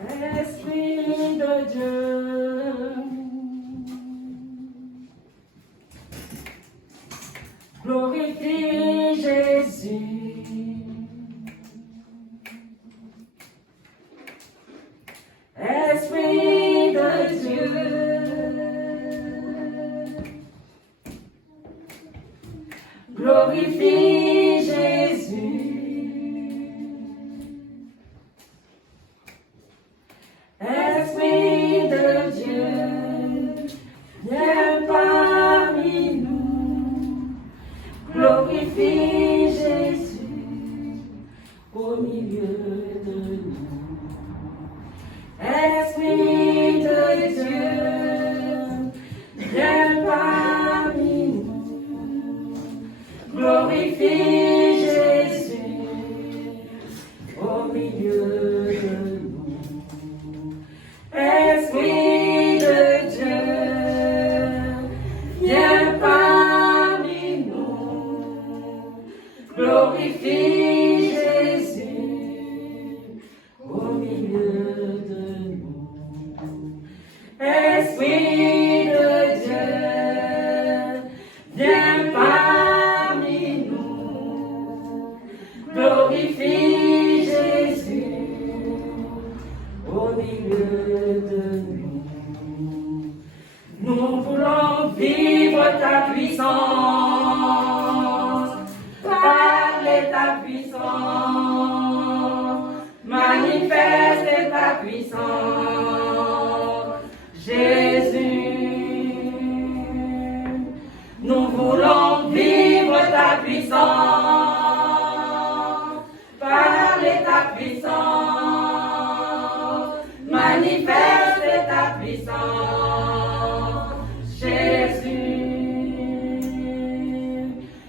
Esprit de Dieu, glorifie Jésus. Esprit de Dieu, glorifie Jésus. Esprit de Dieu, viens parmi nous, glorifie Jésus au milieu de nous. Esprit de Dieu, viens parmi nous, glorifie Jésus au milieu de nous. Esprit de Dieu, viens parmi nous, glorifie Jésus au milieu de nous. Esprit de Dieu, viens parmi nous, glorifie Jésus au milieu de nous. Nous voulons vivre ta puissance, parler ta puissance, manifester ta puissance, Jésus. Nous voulons vivre ta puissance, parler ta puissance, manifester ta puissance, Jésus.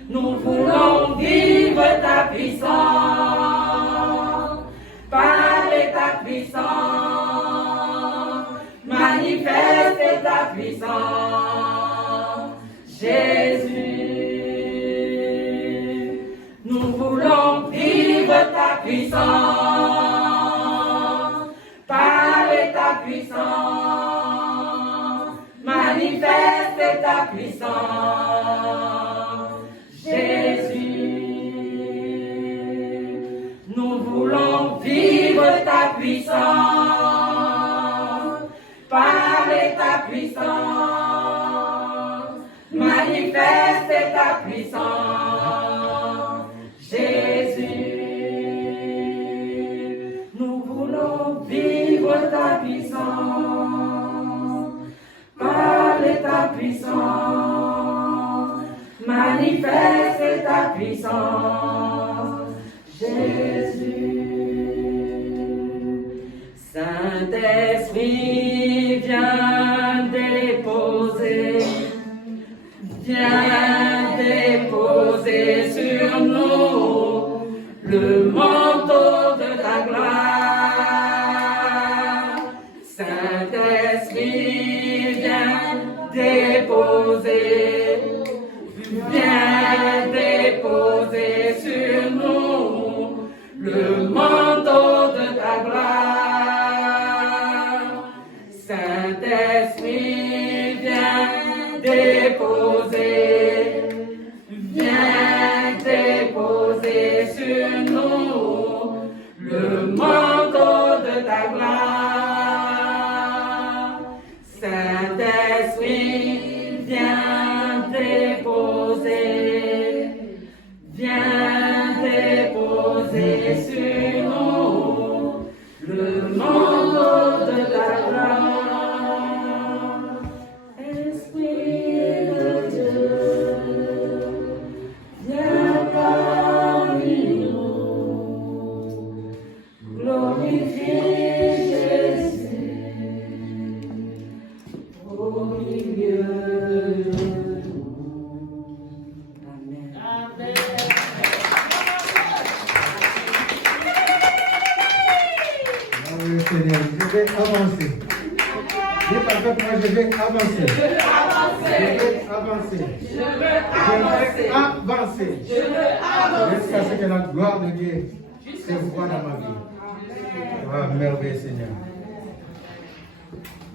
Nous voulons vivre ta puissance, parler ta puissance, manifester ta puissance, Jésus. Nous voulons vivre ta puissance, parler ta puissance, manifester ta puissance, Jésus. Nous voulons vivre ta puissance, parler ta puissance, manifester ta puissance, Jésus. Nous voulons vivre ta puissance, parler ta puissance, manifester ta puissance, Jésus. Saint-Esprit, viens déposer, viens déposer sur nous le manteau de ta gloire. Saint-Esprit, viens déposer, viens déposer sur nous le manteau de ta gloire. Saint-Esprit, viens déposer, viens déposer sur nous le manteau de ta gloire. Saint-Esprit, viens déposer, viens déposer sur nous le manteau de ta gloire. Esprit de Dieu, viens parmi nous, glorifie Jésus au milieu de nous. Amen. Amen. Seigneur, je vais avancer. Dis par contre, moi je vais avancer. Je veux avancer. Je vais avancer. Je veux avancer. Avancer. Je veux avancer. Jusqu'à ce que la gloire de Dieu se voie dans ma vie. Oh, merveilleux Seigneur.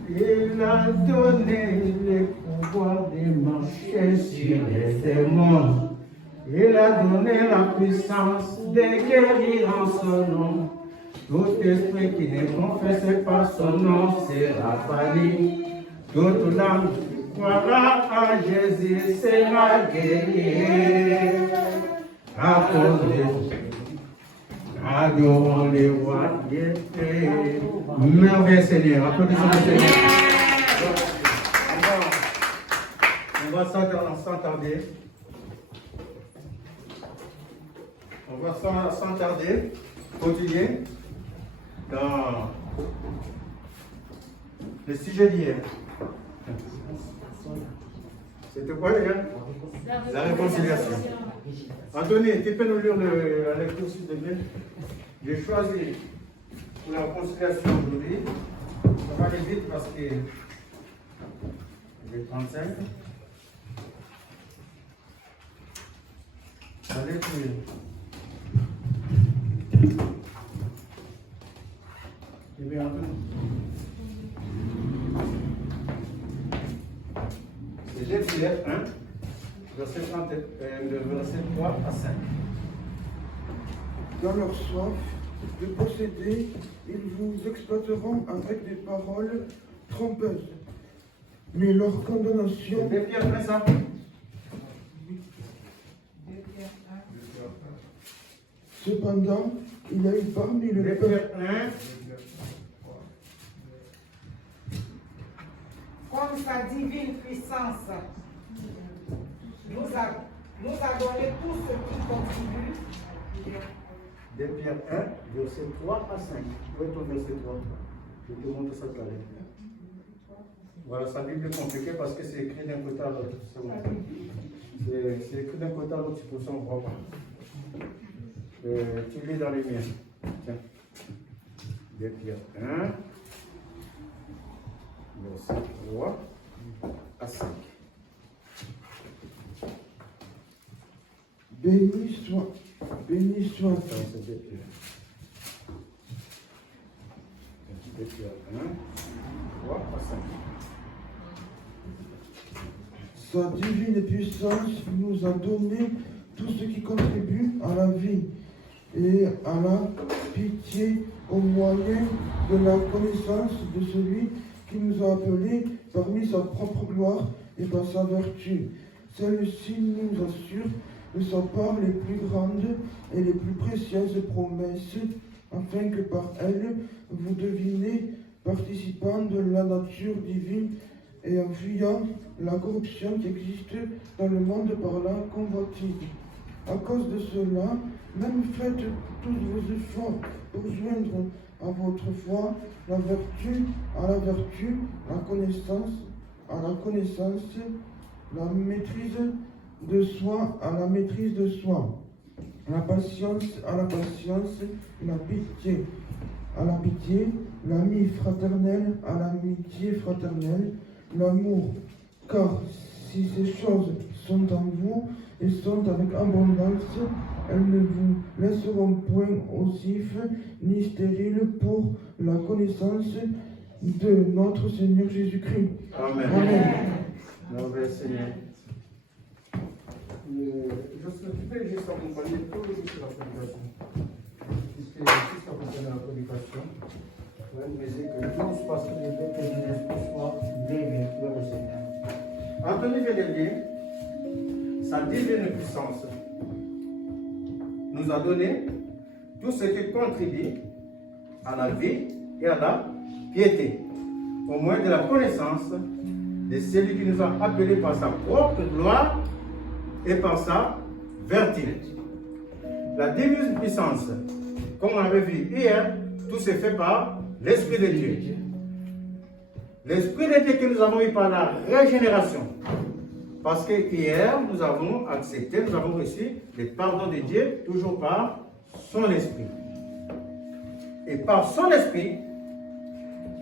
Il a donné le pouvoir de marcher sur les démons. Il a donné la puissance de guérir en son nom. Tout esprit qui ne confesse pas son nom sera banni. Toute âme qui croira en Jésus sera guérie. À cause de Jésus. Adorons les rois Dieu. Merveilleux Seigneur. Applaudissons le Seigneur. On va sans tarder. On va sans tarder continuer dans le sujet d'hier. C'était quoi hier? La réconciliation. Anthony, tu peux nous lire la lecture s'il te plaît? J'ai choisi pour la réconciliation aujourd'hui. Ça va aller vite parce que j'ai 35. La lecture. Eh bien, Anthony. C'est Genèse 1, verset 3 à 5. Dans leur soif de posséder, ils vous exploiteront avec des paroles trompeuses. Mais leur condamnation... C'est Pierre 1, ça? Cependant, il y a eu parmi le peuple... Pierre 1. Comme sa divine puissance nous a donné tout ce qui contribue. De Pierre 1, verset 3 à 5. Où est ton verset 3? Je te montre ça tout à l'heure. Voilà, sa Bible est compliquée parce que c'est écrit d'un côté à l'autre. C'est écrit d'un côté à l'autre, c'est pour ça qu'on ne voit pas. Tu lis dans les miens. Tiens. De Pierre 1, verset 3 à 5. Béni soit Ça, c'est de Pierre. De Pierre 1, 3 à 5. sa divine puissance nous a donné tout ce qui contribue à la vie et à la pitié au moyen de la connaissance de celui qui nous a appelés parmi sa propre gloire et par sa vertu. Celle-ci nous assure de sa part les plus grandes et les plus précieuses promesses, afin que par elles vous deviniez participants de la nature divine et en fuyant la corruption qui existe dans le monde par la convoitise. À cause de cela, même faites tous vos efforts pour joindre à votre foi la vertu, à la vertu, la connaissance, à la connaissance, la maîtrise de soi, à la maîtrise de soi, la patience, à la patience, la pitié, à la pitié, l'amie fraternelle, à l'amitié fraternelle, l'amour. Car si ces choses sont en vous et sont avec abondance, elles ne vous laisseront point oisifs ni stériles pour la connaissance de notre Seigneur Jésus-Christ. Amen. Amen. Merveilleux Seigneur. Tu peux juste accompagner tout le but de la prédication. Puisque juste accompagner la prédication, tu vas me dire que tous, parce que les deux que l'esprit soit liés vers le Seigneur. Anthony vient de dire, sa divine puissance nous a donné tout ce qui contribue à la vie et à la piété, au moyen de la connaissance de celui qui nous a appelés par sa propre gloire et par sa vertu. La divine puissance, comme on avait vu hier, tout se fait par l'Esprit de Dieu. L'Esprit de Dieu que nous avons eu par la régénération. Parce que hier, nous avons accepté, nous avons reçu le pardon de Dieu, toujours par son Esprit. Et par son Esprit,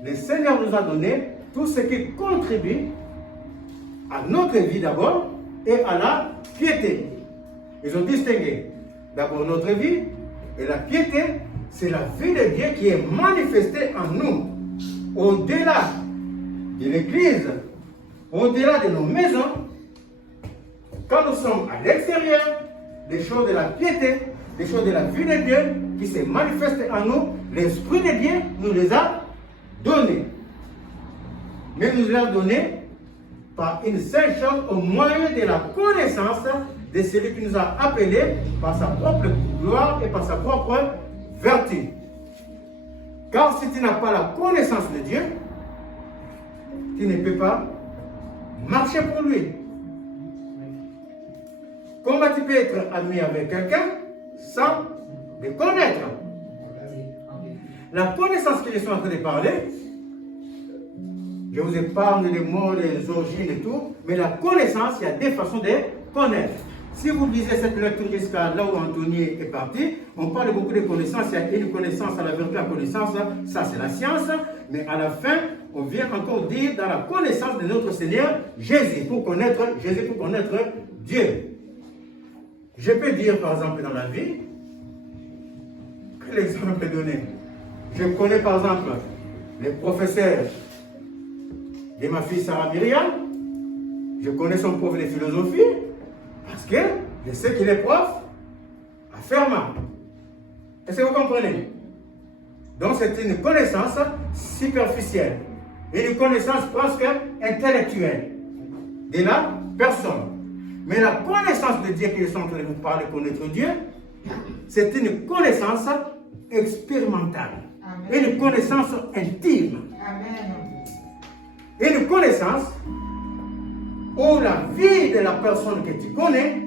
le Seigneur nous a donné tout ce qui contribue à notre vie d'abord et à la piété. Ils ont distingué d'abord notre vie et la piété, c'est la vie de Dieu qui est manifestée en nous. Au-delà de l'Église, au-delà de nos maisons, quand nous sommes à l'extérieur, des choses de la piété, des choses de la vie de Dieu qui se manifestent en nous, l'Esprit de Dieu nous les a donnés. Mais nous les a donnés par une seule chose, au moyen de la connaissance de celui qui nous a appelés par sa propre gloire et par sa propre vertu. Car si tu n'as pas la connaissance de Dieu, tu ne peux pas marcher pour lui. Comment tu peux être ami avec quelqu'un sans le connaître? La connaissance que je suis en train de parler, je vous épargne les mots, les origines et tout, mais la connaissance, il y a des façons de connaître. Si vous lisez cette lecture jusqu'à là où Anthony est parti, on parle beaucoup de connaissances. Il y a une connaissance à la vertu, la connaissance, ça c'est la science. Mais à la fin, on vient encore dire dans la connaissance de notre Seigneur Jésus, pour connaître Jésus, pour connaître Dieu. Je peux dire par exemple dans la vie, quel exemple donner? Je connais par exemple les professeurs de ma fille Sarah Myriam, je connais son prof de philosophie, parce que je sais qu'il est prof à Fermat. Est-ce que vous comprenez? Donc c'est une connaissance superficielle, une connaissance presque intellectuelle de la personne. Mais la connaissance de Dieu que je suis en train de vous parler, connaître Dieu, c'est une connaissance expérimentale, Amen. Une connaissance intime. Amen. Une connaissance où la vie de la personne que tu connais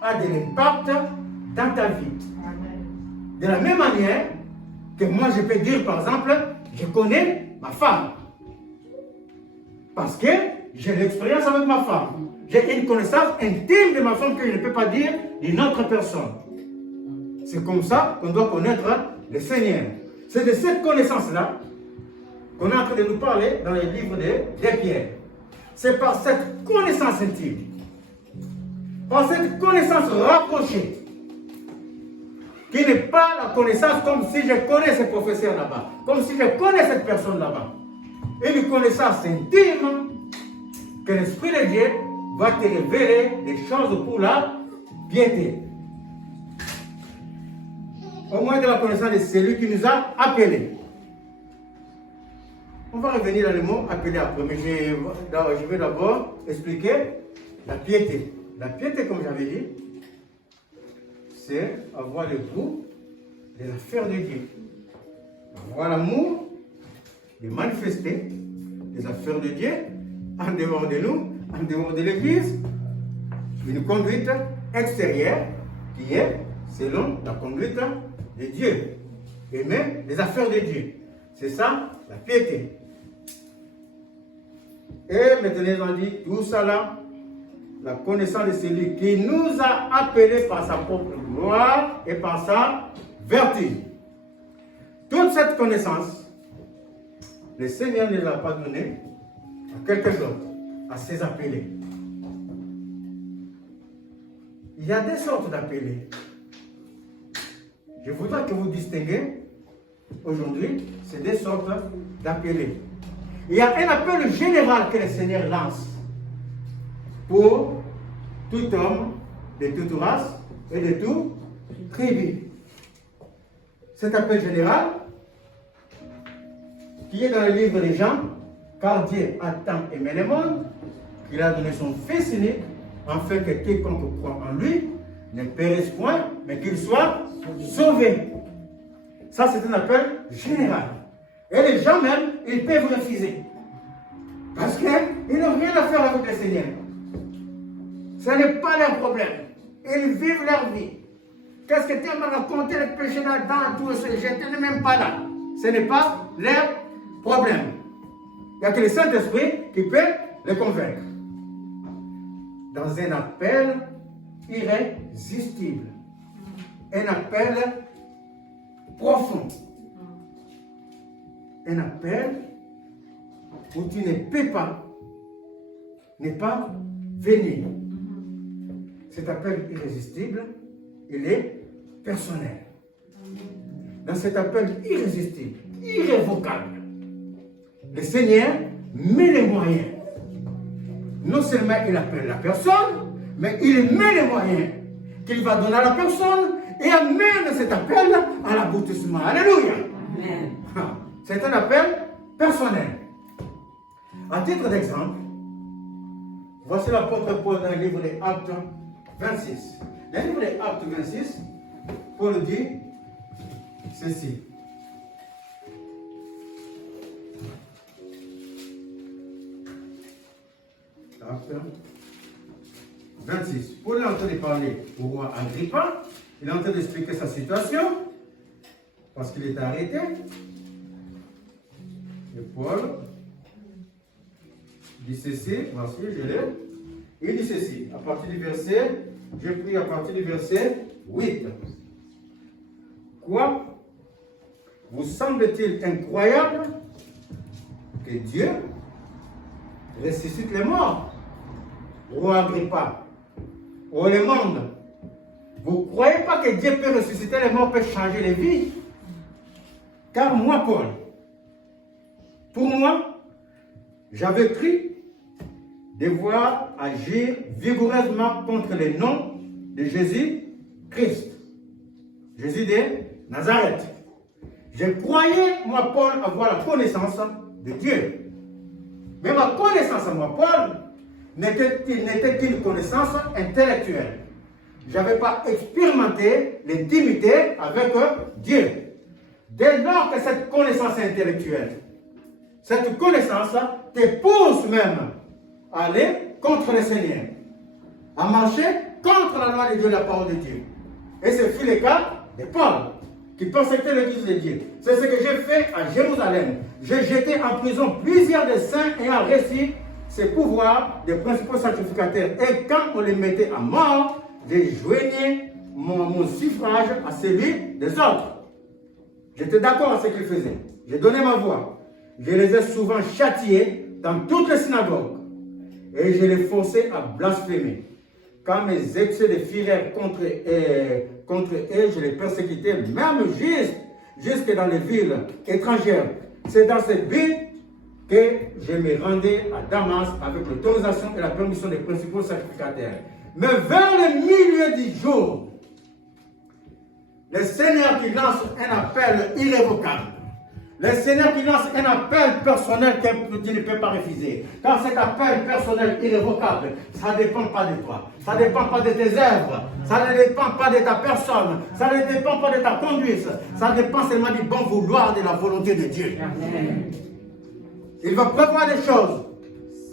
a de l'impact dans ta vie. Amen. De la même manière que moi je peux dire par exemple, je connais ma femme. Parce que j'ai l'expérience avec ma femme. J'ai une connaissance intime de ma femme que je ne peux pas dire d'une autre personne. C'est comme ça qu'on doit connaître le Seigneur. C'est de cette connaissance-là qu'on est en train de nous parler dans les livres de Pierre. C'est par cette connaissance intime, par cette connaissance rapprochée, qui n'est pas la connaissance comme si je connais ce professeur là-bas, comme si je connais cette personne là-bas. Une connaissance intime que l'Esprit de Dieu va te révéler des choses pour la piété. Au moins de la connaissance de celui qui nous a appelés. On va revenir dans le mot appelé après, mais je vais d'abord expliquer la piété. La piété, comme j'avais dit, c'est avoir le goût des affaires de Dieu. Avoir l'amour de manifester les affaires de Dieu en dehors de nous, en dehors de l'Église. Une conduite extérieure qui est selon la conduite de Dieu. Aimer les affaires de Dieu. C'est ça, la piété. Et maintenant, on dit tout ça là, la connaissance de celui qui nous a appelés par sa propre gloire et par sa vertu. Toute cette connaissance, le Seigneur ne l'a pas donnée à quelques autres, à ses appelés. Il y a des sortes d'appelés. Je voudrais que vous distinguiez aujourd'hui ces deux sortes d'appelés. Il y a un appel général que le Seigneur lance pour tout homme, de toute race et de toute tribu. Cet appel général, qui est dans le livre des Jean, car Dieu a tant aimé le monde, qu'il a donné son Fils unique, afin que quiconque croit en lui ne périsse point, mais qu'il soit sauvé. Ça, c'est un appel général. Et les gens même, ils peuvent refuser. Parce qu'ils n'ont rien à faire avec le Seigneur. Ce n'est pas leur problème. Ils vivent leur vie. Qu'est-ce que tu as raconté le péché là-dedans, tout ce je n'étais même pas là. Ce n'est pas leur problème. Il n'y a que le Saint-Esprit qui peut les convaincre. Dans un appel irrésistible. Un appel profond. Un appel où tu ne peux pas ne pas venir. Cet appel irrésistible, il est personnel. Dans cet appel irrésistible, irrévocable, le Seigneur met les moyens. Non seulement il appelle la personne, mais il met les moyens qu'il va donner à la personne et amène cet appel à l'aboutissement. Alléluia. Amen. C'est un appel personnel. À titre d'exemple, voici l'apôtre Paul dans le livre des Actes 26. Dans le livre des Actes 26, Paul dit ceci. Actes 26. Paul est en train de parler au roi Agrippa. Il est en train d'expliquer sa situation parce qu'il est arrêté. Et Paul dit ceci, voici, je l'ai. Il dit ceci, à partir du verset, j'ai pris à partir du verset 8. Quoi? Vous semble-t-il incroyable que Dieu ressuscite les morts? Roi Agrippa, oh le monde, vous ne croyez pas que Dieu peut ressusciter les morts, peut changer les vies? Car moi, Paul, pour moi, j'avais cru devoir agir vigoureusement contre les noms de Jésus-Christ, Jésus de Nazareth. Je croyais, moi, Paul, avoir la connaissance de Dieu. Mais ma connaissance à moi, Paul, n'était qu'une connaissance intellectuelle. Je n'avais pas expérimenté l'intimité avec Dieu. Dès lors que cette connaissance intellectuelle, cette connaissance te pousse même à aller contre le Seigneur, à marcher contre la loi de Dieu, la parole de Dieu. Et ce fut le cas de Paul, qui persécutait l'Église de Dieu. C'est ce que j'ai fait à Jérusalem. J'ai jeté en prison plusieurs des saints ayant reçu ces pouvoirs des principaux sacrificateurs. Et quand on les mettait à mort, j'ai joigné mon suffrage à celui des autres. J'étais d'accord à ce qu'ils faisaient. J'ai donné ma voix. Je les ai souvent châtiés dans toutes les synagogues. Et je les forçais à blasphémer. Quand mes excès de fureur contre eux, je les persécutais, même jusque dans les villes étrangères. C'est dans ce but que je me rendais à Damas avec l'autorisation et la permission des principaux sacrificateurs. Mais vers le milieu du jour, le Seigneur qui lance un appel irrévocable, le Seigneur qui lance un appel personnel qu'il ne peut pas refuser. Car cet appel personnel irrévocable, ça ne dépend pas de toi. Ça ne dépend pas de tes œuvres. Ça ne dépend pas de ta personne. Ça ne dépend pas de ta conduite. Ça dépend seulement du bon vouloir de la volonté de Dieu. Amen. Il va prévoir des choses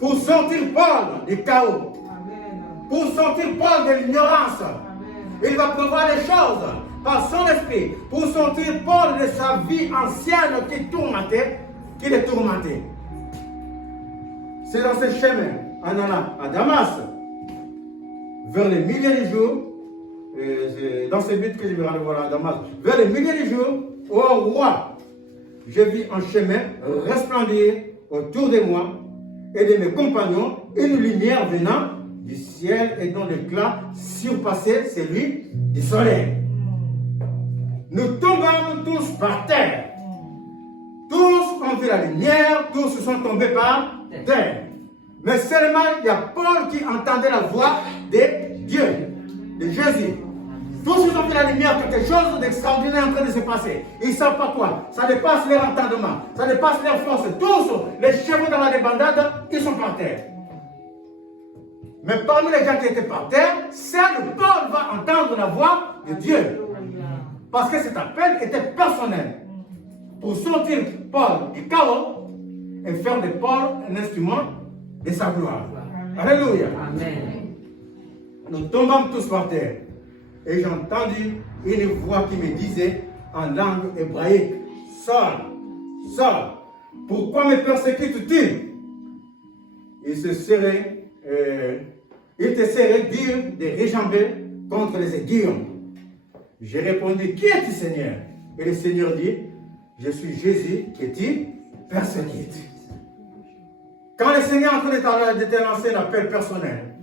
pour sortir Paul du chaos. Amen. Pour sortir Paul de l'ignorance. Amen. Il va prévoir des choses par son esprit pour sortir Paul de sa vie ancienne qui le tourmentait. C'est dans ce chemin, en allant à Damas, vers le milieu du jour, dans ce but que je me rendais voir à Damas, vers le milieu du jour, au roi, je vis un chemin resplendir autour de moi et de mes compagnons, une lumière venant du ciel et dont l'éclat surpassait celui du soleil. Nous tombons tous par terre. Tous ont vu la lumière, tous se sont tombés par terre. Mais seulement il y a Paul qui entendait la voix de Dieu, de Jésus. Tous ils ont vu la lumière, quelque chose d'extraordinaire en train de se passer. Ils ne savent pas quoi. Ça dépasse leur entendement, ça dépasse leur force. Tous, les chevaux dans la débandade, ils sont par terre. Mais parmi les gens qui étaient par terre, seul Paul va entendre la voix de Dieu. Parce que cet appel était personnel. Pour sortir Paul du chaos et faire de Paul un instrument de sa gloire. Alléluia. Amen. Nous tombons tous par terre. Et j'ai entendu une voix qui me disait en langue hébraïque, Saul, Saul, pourquoi me persécutes-tu? Il te serait dur de réjamber contre les aiguillons. J'ai répondu, qui es-tu, Seigneur? Et le Seigneur dit, je suis Jésus que tu persécutes. Quand le Seigneur est en train de te lancer un appel personnel,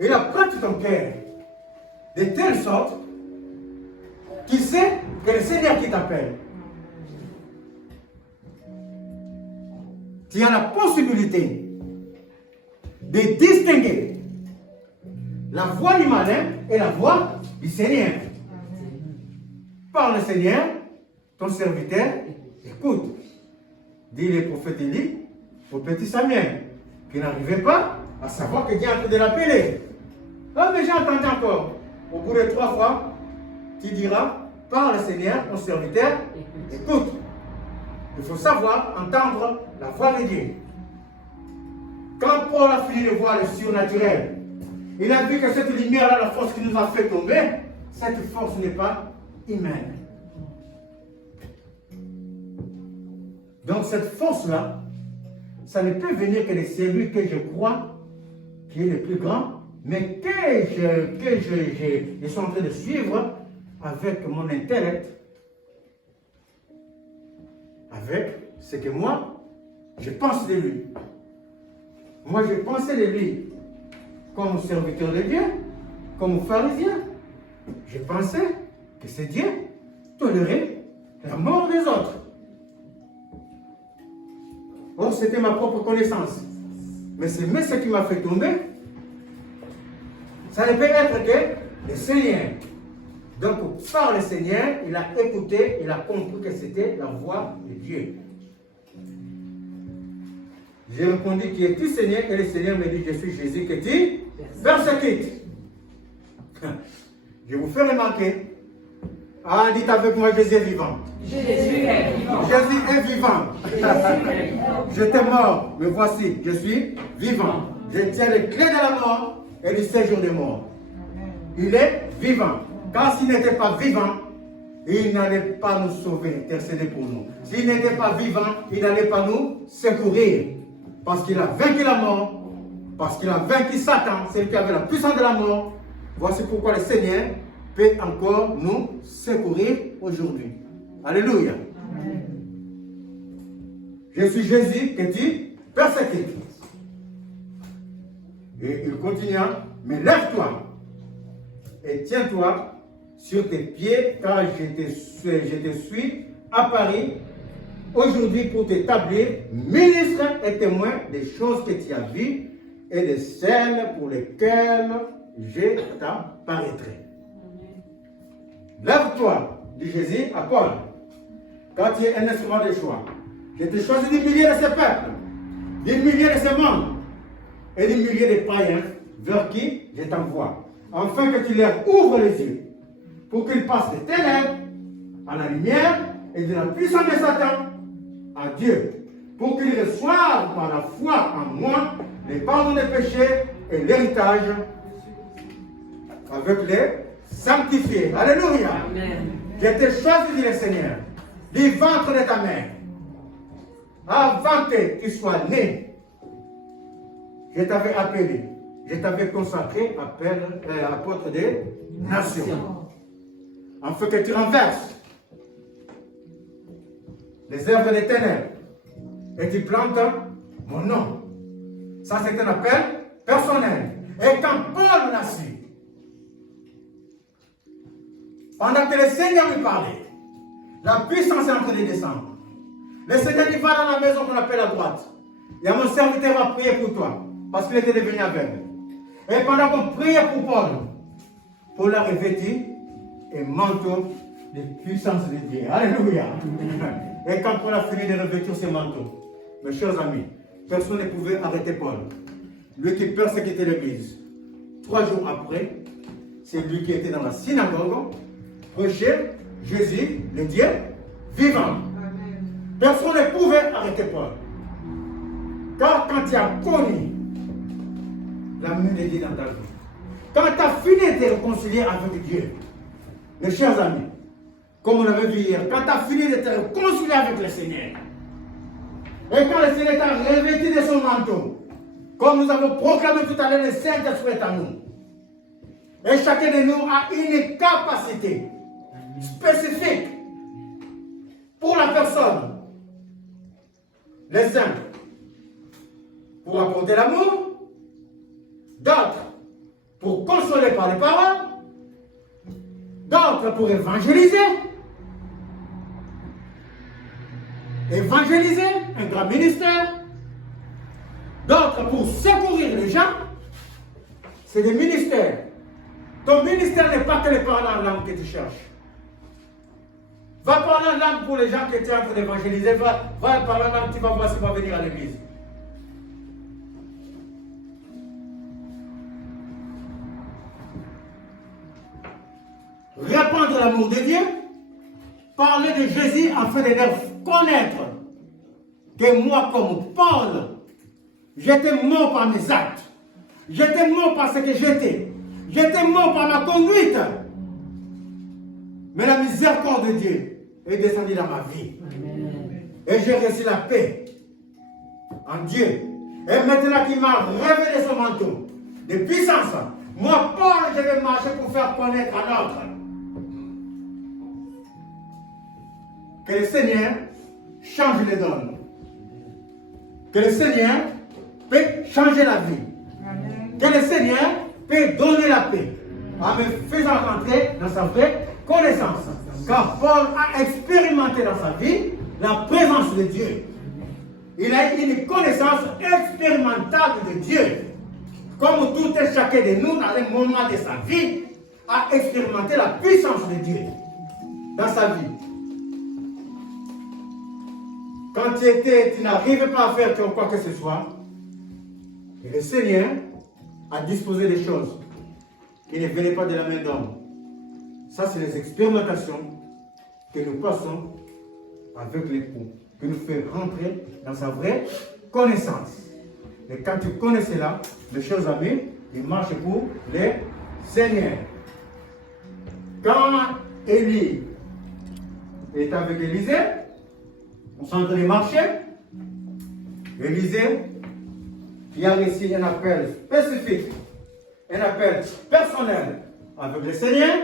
il apprête ton cœur de telle sorte qu'il sait que le Seigneur qui t'appelle. tu as la possibilité de distinguer la voix du malin et la voix du Seigneur. Par le Seigneur, ton serviteur écoute. Dit le prophète Élie au petit Samuel, qui n'arrivait pas à savoir que Dieu est en train de l'appeler. Ah, mais j'ai entendu encore. Au bout de 3 fois, tu diras, par le Seigneur, ton serviteur écoute. Il faut savoir entendre la voix de Dieu. Quand Paul a fini de voir le surnaturel, il a vu que cette lumière-là, la force qui nous a fait tomber, cette force n'est pas humaine. Donc cette force-là, ça ne peut venir que de celui que je crois qui est le plus grand, mais que je suis en train de suivre avec mon intellect, avec ce que moi, je pense de lui. Moi, je pensais de lui comme serviteur de Dieu, comme pharisien. Je pensais que c'est Dieu tolérait la mort des autres. Or, c'était ma propre connaissance. Mais c'est ce qui m'a fait tomber. Ça ne peut être que le Seigneur. Donc, par le Seigneur, il a écouté, il a compris que c'était la voix de Dieu. J'ai répondu, qui es-tu Seigneur? Et le Seigneur me dit, je suis Jésus que tu persécutes. Je vous fais remarquer. Ah, dites avec moi, Jésus est vivant. Jésus est vivant. Jésus est vivant. J'étais mort, mais voici, je suis vivant. Je tiens les clés de la mort et du séjour des morts. Il est vivant. Car s'il n'était pas vivant, il n'allait pas nous sauver, intercéder pour nous. S'il n'était pas vivant, il n'allait pas nous secourir. Parce qu'il a vaincu la mort, parce qu'il a vaincu Satan, celui qui avait la puissance de la mort. Voici pourquoi le Seigneur peut encore nous secourir aujourd'hui. Alléluia. Amen. Je suis Jésus que tu persécutes. Et il continua, mais lève-toi et tiens-toi sur tes pieds, car je te suis à Paris aujourd'hui pour t'établir ministre et témoin des choses que tu as vues et de celles pour lesquelles je t'apparaîtrai. Lève-toi, dit Jésus à Paul, car tu es un instrument de choix. Je t'ai choisi d'humilier de ce peuple, d'humilier de ce monde et d'humilier des païens vers qui je t'envoie, afin que tu leur ouvres les yeux, pour qu'ils passent des ténèbres à la lumière et de la puissance de Satan à Dieu, pour qu'ils reçoivent par la foi en moi les pardons des péchés et l'héritage avec les sanctifiés. Alléluia. Amen. Je t'ai choisi, dit le Seigneur, du ventre de ta mère, avant que tu sois né. Je t'avais appelé, je t'avais consacré apôtre des nations, afin que tu renverses les œuvres des ténèbres et tu plantes mon nom. Ça, c'est un appel personnel. Et quand Paul l'a su, pendant que le Seigneur lui parlait, la puissance est en train de descendre. Le Seigneur dit, va dans la maison qu'on appelle à droite. Et mon serviteur va prier pour toi, parce qu'il était devenu aveugle. Et pendant qu'on priait pour Paul, Paul l'a revêtu un manteau de puissance de Dieu. Alléluia. Et quand Paul a fini de revêtir ce manteau, mes chers amis, personne ne pouvait arrêter Paul. Lui qui persécutait l'Église. 3 jours après, c'est lui qui était dans la synagogue, prêchait Jésus, le Dieu vivant. Personne ne pouvait arrêter Paul. Car quand tu as connu la main de Dieu dans ta vie, quand tu as fini de te réconcilier avec Dieu, mes chers amis, comme on avait vu hier, quand tu as fini de te réconcilier avec le Seigneur, et quand le Seigneur t'a revêtu de son manteau, comme nous avons proclamé tout à l'heure, le Saint-Esprit est en nous. Et chacun de nous a une capacité spécifique pour la personne. Les uns pour apporter l'amour, d'autres pour consoler par les paroles, d'autres pour évangéliser. Évangéliser, un grand ministère, d'autres pour secourir les gens. C'est des ministères. Ton ministère n'est pas que les parents en langue que tu cherches. Va parler en langue pour les gens qui étaient en train d'évangéliser. Va parler en langue, tu vas voir s'ils vont venir à l'église. Répandre l'amour de Dieu, parler de Jésus afin de leur connaître que moi, comme Paul, j'étais mort par mes actes, j'étais mort par ce que j'étais mort par ma conduite. Mais la miséricorde de Dieu est descendue dans ma vie. Amen. Et j'ai reçu la paix en Dieu. Et maintenant qu'il m'a révélé son manteau de puissance, moi, Paul, je vais marcher pour faire connaître à l'autre que le Seigneur change les donnes. Que le Seigneur peut changer la vie. Amen. Que le Seigneur peut donner la paix en me faisant rentrer dans sa vraie connaissance. Car Paul a expérimenté dans sa vie la présence de Dieu. Il a eu une connaissance expérimentale de Dieu. Comme tout et chacun de nous, dans un moment de sa vie, a expérimenté la puissance de Dieu dans sa vie. Quand tu n'arrivais pas à faire quoi que ce soit, et le Seigneur a disposé des choses qui ne venaient pas de la main d'homme. Ça, c'est les expérimentations que nous passons avec l'époux, que nous fait rentrer dans sa vraie connaissance. Et quand tu connais cela, mes chers amis, il marche pour les Seigneurs. Quand Élie est avec Élisée, on s'en train de marcher. Élisée, qui a reçu un appel spécifique, un appel personnel avec le Seigneur,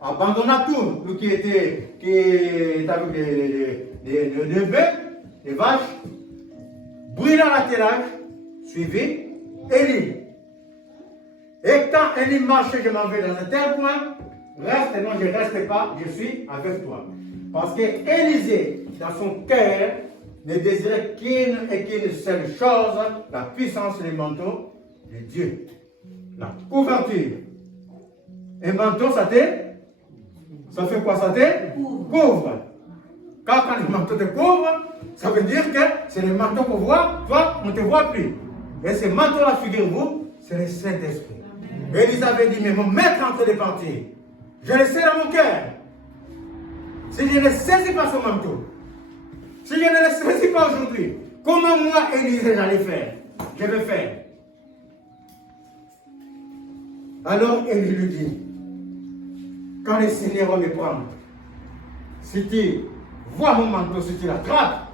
abandonna tout, lui qui était avec les bœufs, les vaches, brûla l'attelage, suivi Élie. Et quand Élie marchait, je m'en vais dans un tel point, reste, non, je ne reste pas, je suis avec toi. Parce que Élisée, dans son cœur, ne désirait qu'une et qu'une seule chose, la puissance des manteaux de Dieu. La couverture. Un manteau, ça fait quoi? Ça te couvre. Quand le manteau te couvre, ça veut dire que c'est le manteau qu'on voit, toi, on ne te voit plus. Et ce manteau-là, figurez-vous, c'est le Saint-Esprit. Élisée avait dit, mais mon maître est en train de partir. Je le sais dans mon cœur. Si je ne saisis pas son manteau, si je ne le saisis pas aujourd'hui, comment moi, Élisée, j'allais faire? Je vais faire. Alors, Élie lui dit, quand le Seigneur va me prendre, si tu vois mon manteau, si tu l'attrapes,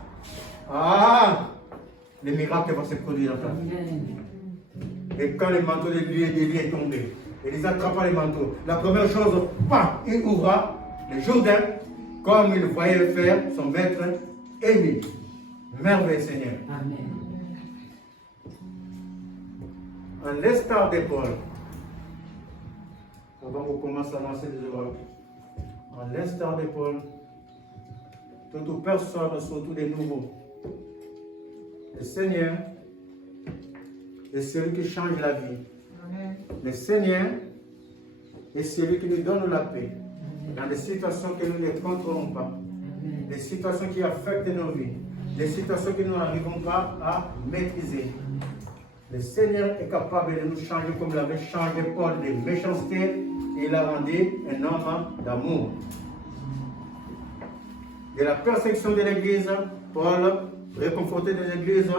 le miracle va se produire dans ta vie. Et quand le manteau de lui est tombé, Élisée attrapa le manteau. La première chose, il ouvra le Jourdain, comme il voyait faire son maître Élie. Merveille, Seigneur. Amen. En l'instar de Paul, avant qu'on commence à lancer des œuvres, en l'instar de Paul, toute personne, surtout des nouveaux, le Seigneur est celui qui change la vie. Amen. Le Seigneur est celui qui nous donne la paix. Amen. Dans des situations que nous ne contrôlons pas. Amen. Des situations qui affectent nos vies. Des situations que nous n'arrivons pas à maîtriser. Le Seigneur est capable de nous changer comme il avait changé Paul de méchanceté. Et il a rendu un homme d'amour. De la persécution de l'Église, Paul réconfortait de l'Église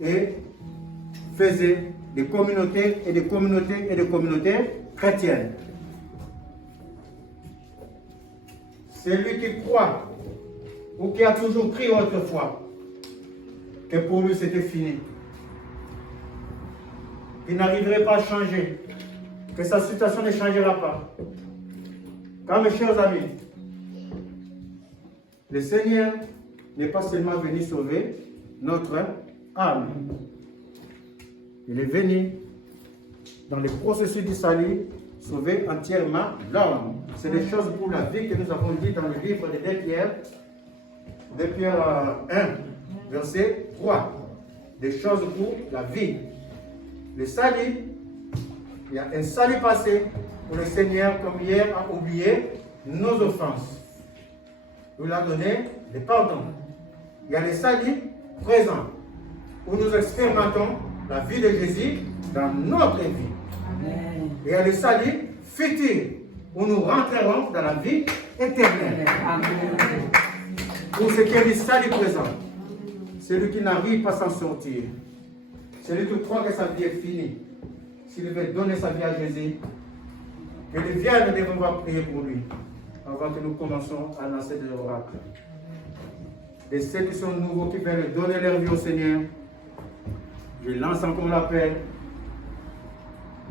et faisait des communautés et des communautés et des communautés chrétiennes. Celui qui croit ou qui a toujours cru autrefois que pour lui c'était fini, qu'il n'arriverait pas à changer, que sa situation ne changera pas. Car mes chers amis, le Seigneur n'est pas seulement venu sauver notre âme. Il est venu dans le processus du salut sauver entièrement l'homme. C'est des choses pour la vie que nous avons dit dans le livre de 2 Pierre 1, verset 3. Des choses pour la vie. le salut. Il y a un salut passé où le Seigneur, comme hier, a oublié nos offenses. Il nous a donné le pardon. Il y a le salut présent où nous expérimentons la vie de Jésus dans notre vie. Amen. Et il y a le salut futur où nous rentrerons dans la vie éternelle. Amen. Pour ce qui est du salut présent, celui qui n'arrive pas à s'en sortir, celui qui croit que sa vie est finie, s'il veut donner sa vie à Jésus, que les vierges devons pas prier pour lui avant que nous commençons à lancer des oracles. Et ceux qui sont nouveaux, qui veulent donner leur vie au Seigneur, je lance encore l'appel